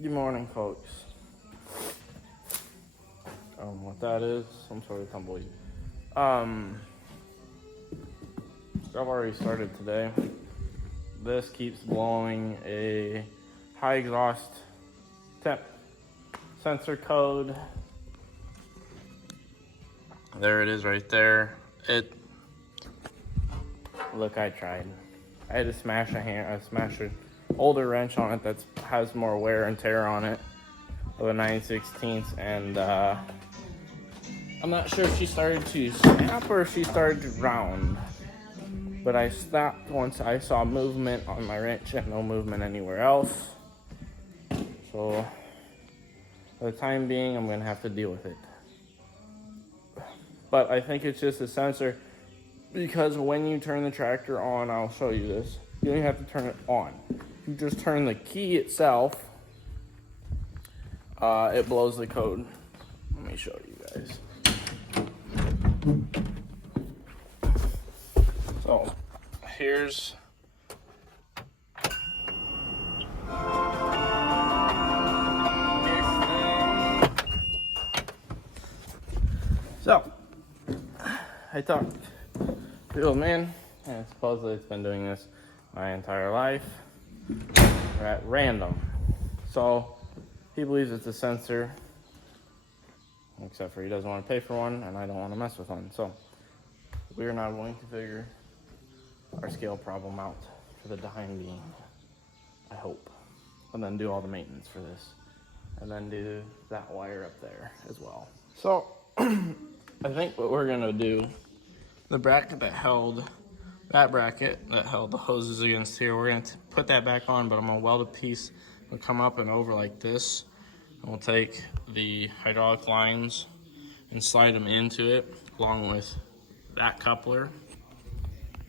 Good morning, folks. What that is, some sort of tumbleweed. I've already started today. This keeps blowing a high exhaust temp sensor code. There it is right there. Look, I tried. I had to smash an older wrench on it that has more wear and tear on it of a 9/16, and I'm not sure if she started to snap or if she started to round. But I stopped once I saw movement on my wrench and no movement anywhere else. So for the time being, I'm gonna have to deal with it. But I think it's just a sensor, because when you turn the tractor on, I'll show you this, you don't have to turn it on. You just turn the key itself, it blows the code. Let me show you guys. So here's I talked to the old man, and supposedly it's been doing this my entire life at random. So he believes it's a sensor, except for he doesn't want to pay for one, and I don't want to mess with one. So we're now going to figure our scale problem out for the time being, I hope, and then do all the maintenance for this, and then do that wire up there as well. So I think what we're gonna do, the bracket that held the hoses against here, we're gonna put that back on, but I'm gonna weld a piece. It'll come up and over like this, and we'll take the hydraulic lines and slide them into it along with that coupler,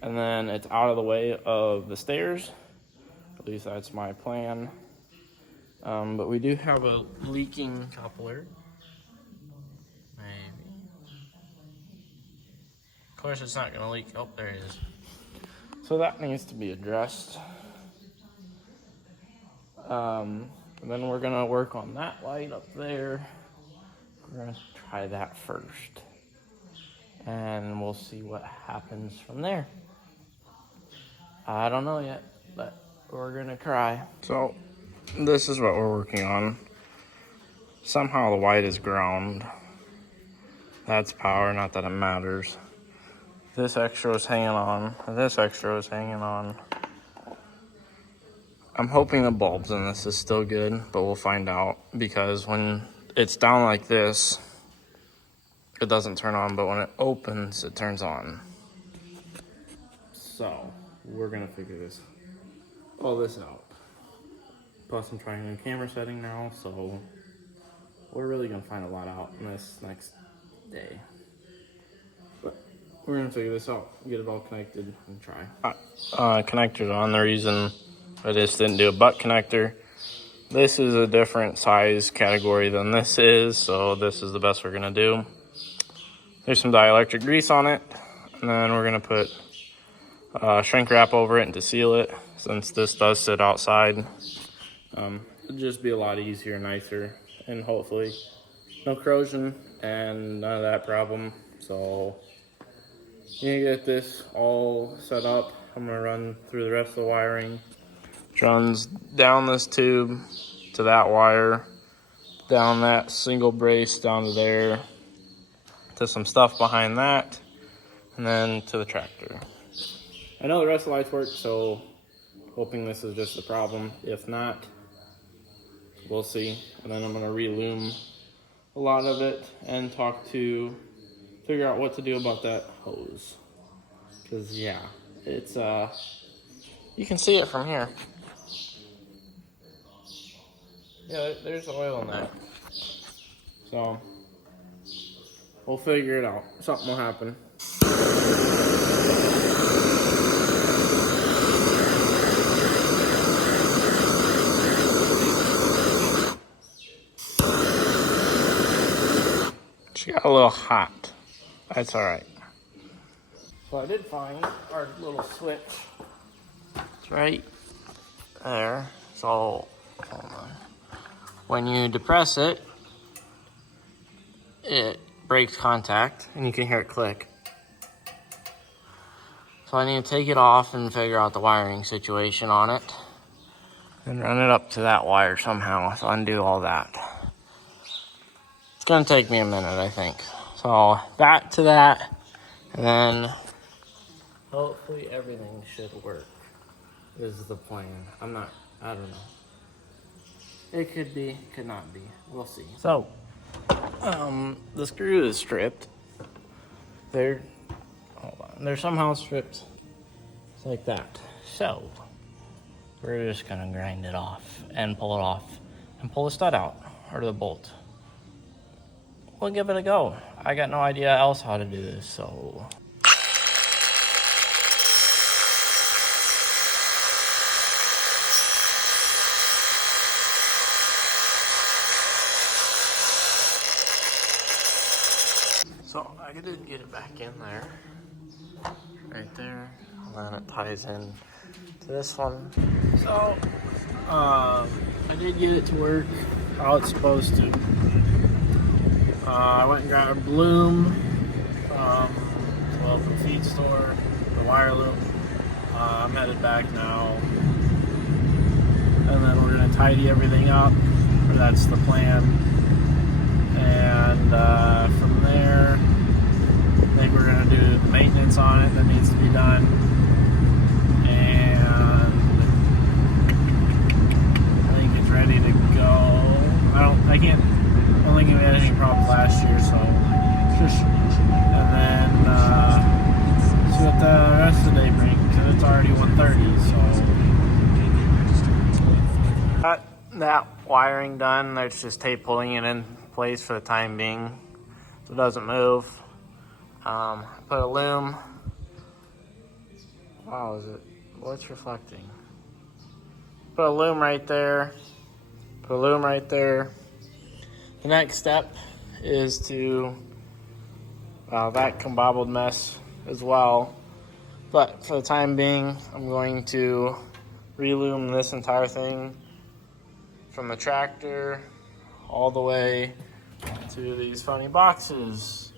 and then it's out of the way of the stairs. At least that's my plan. But we do have a leaking coupler. Maybe. Of course it's not gonna leak. Oh, there it is. So that needs to be addressed. And then we're gonna work on that light up there. We're gonna try that first, and we'll see what happens from there. I don't know yet, but we're gonna try. So this is what we're working on. Somehow the white is ground. That's power, not that it matters. This extra is hanging on. This extra is hanging on. I'm hoping the bulbs in this is still good, but we'll find out, because when it's down like this, it doesn't turn on, but when it opens, it turns on. So we're gonna figure all this out. Plus I'm trying a new camera setting now, so we're really gonna find a lot out in this next day. But we're gonna figure this out, get it all connected, and try. Connectors on. The reason I just didn't do a butt connector, this is a different size category than this is, so this is the best we're gonna do. There's some dielectric grease on it, and then we're gonna put shrink wrap over it to seal it, since this does sit outside. It'll just be a lot easier and nicer, and hopefully no corrosion and none of that problem. So you get this all set up. I'm gonna run through the rest of the wiring. Which runs down this tube to that wire, down that single brace down to there, to some stuff behind that, and then to the tractor. I know the rest of the lights work, so hoping this is just the problem. If not, we'll see. And then I'm gonna relume a lot of it and figure out what to do about that hose. Cause yeah, it's you can see it from here. Yeah, there's oil in that. So we'll figure it out. Something will happen. She got a little hot. That's all right. So I did find our little switch. It's right there. It's all, hold on. when you depress it, it breaks contact, and you can hear it click. So I need to take it off and figure out the wiring situation on it, and run it up to that wire somehow, so undo all that. It's gonna take me a minute, I think. So back to that, and then hopefully everything should work. This is the plan. I don't know. It could be, could not be. We'll see. So, the screw is stripped. Hold on. They're somehow stripped. It's like that. So, we're just gonna grind it off and pull it off and pull the stud out, or the bolt. We'll give it a go. I got no idea else how to do this, so. So I did get it back in there, right there, and then it ties in to this one. So, I did get it to work how it's supposed to. I went and grabbed Bloom from the local feed store, the wire loop. I'm headed back now, and then we're gonna tidy everything up, or that's the plan. And from there, I think we're going to do the maintenance on it that needs to be done. And I think it's ready to go. I don't think we had any problems last year, so just, and then see what the rest of the day brings, because it's already 1:30, so. Got that wiring done. There's just tape pulling it in place for the time being, so it doesn't move. Put a loom. Wow, what's reflecting? Put a loom right there. Put a loom right there. The next step is to that combobbled mess as well. But for the time being, I'm going to reloom this entire thing from the tractor all the way to these funny boxes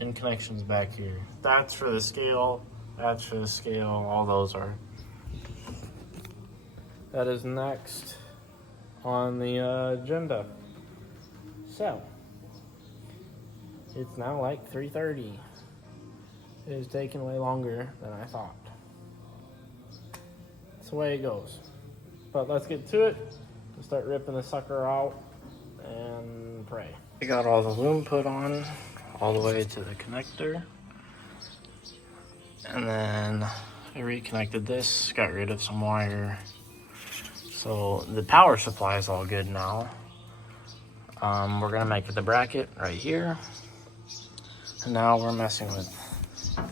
and connections back here. That's for the scale, that's for the scale, all those are. That is next on the agenda. So, it's now like 3:30. It is taking way longer than I thought. That's the way it goes. But let's get to it. We'll start ripping the sucker out and pray. I got all the loom put on all the way to the connector, and then I reconnected this, got rid of some wire, so the power supply is all good now. We're gonna make it the bracket right here, and now we're messing with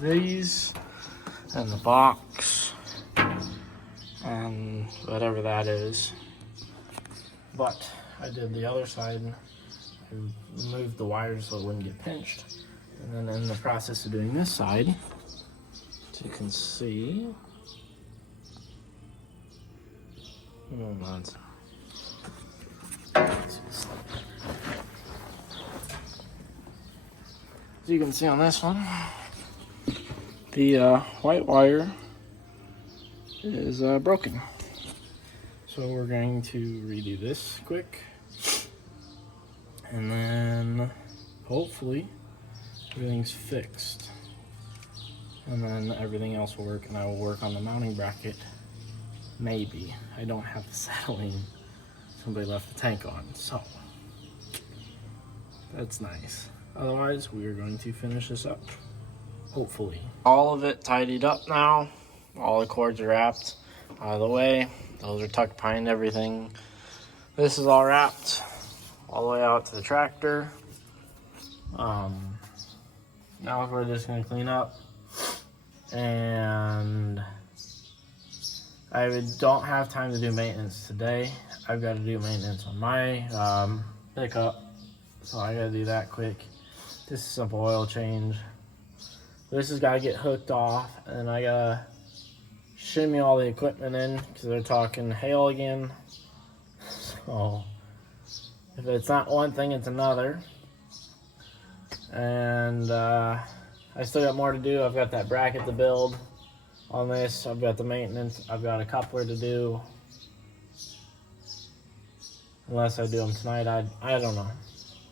these and the box and whatever that is. But I did the other side. I moved the wires so it wouldn't get pinched. And then in the process of doing this side, as you can see, as you can see on this one, the white wire is broken. So we're going to redo this quick, and then hopefully everything's fixed, and then everything else will work, and I will work on the mounting bracket. Maybe. I don't have the settling. Somebody left the tank on, so that's nice. Otherwise, we are going to finish this up, hopefully. All of it tidied up now. All the cords are wrapped out of the way. Those are tucked behind everything. This is all wrapped all the way out to the tractor. Now we're just gonna clean up, and I don't have time to do maintenance today. I've got to do maintenance on my pickup, so I gotta do that quick. Just a simple oil change. This has got to get hooked off, and I gotta shimmy all the equipment in because they're talking hail again. So If it's not one thing, it's another. And I still got more to do. I've got that bracket to build on this. I've got the maintenance. I've got a coupler to do. Unless I do them tonight, I don't know.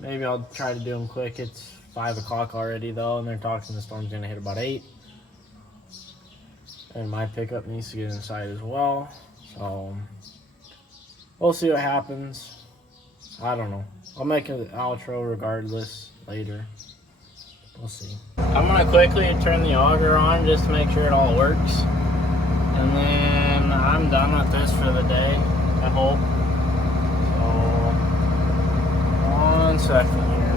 Maybe I'll try to do them quick. It's 5 o'clock already though, and they're talking the storm's gonna hit about 8. And my pickup needs to get inside as well. So we'll see what happens. I don't know. I'll make an outro regardless later. We'll see. I'm gonna quickly turn the auger on just to make sure it all works. And then I'm done with this for the day, I hope. So, 1 second here.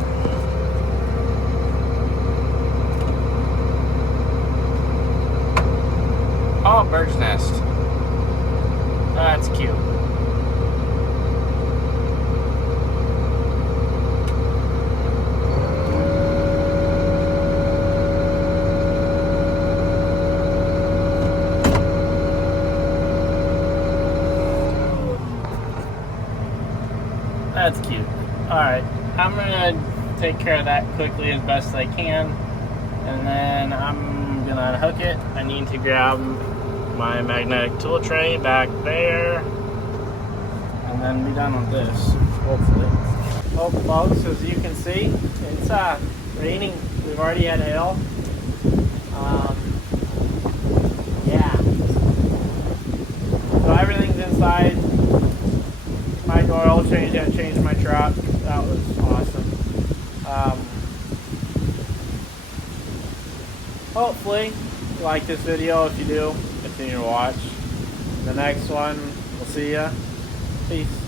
Oh, bird's nest. That's cute. That's cute. Alright, I'm gonna take care of that quickly as best I can. And then I'm gonna unhook it. I need to grab my magnetic tool tray back there. And then be done with this, hopefully. Oh, folks, as you can see, it's raining. We've already had hail. Yeah. So everything's inside. My oil change, I changed my truck. That was awesome. Hopefully you like this video. If you do, continue to watch. The next one, we'll see ya. Peace.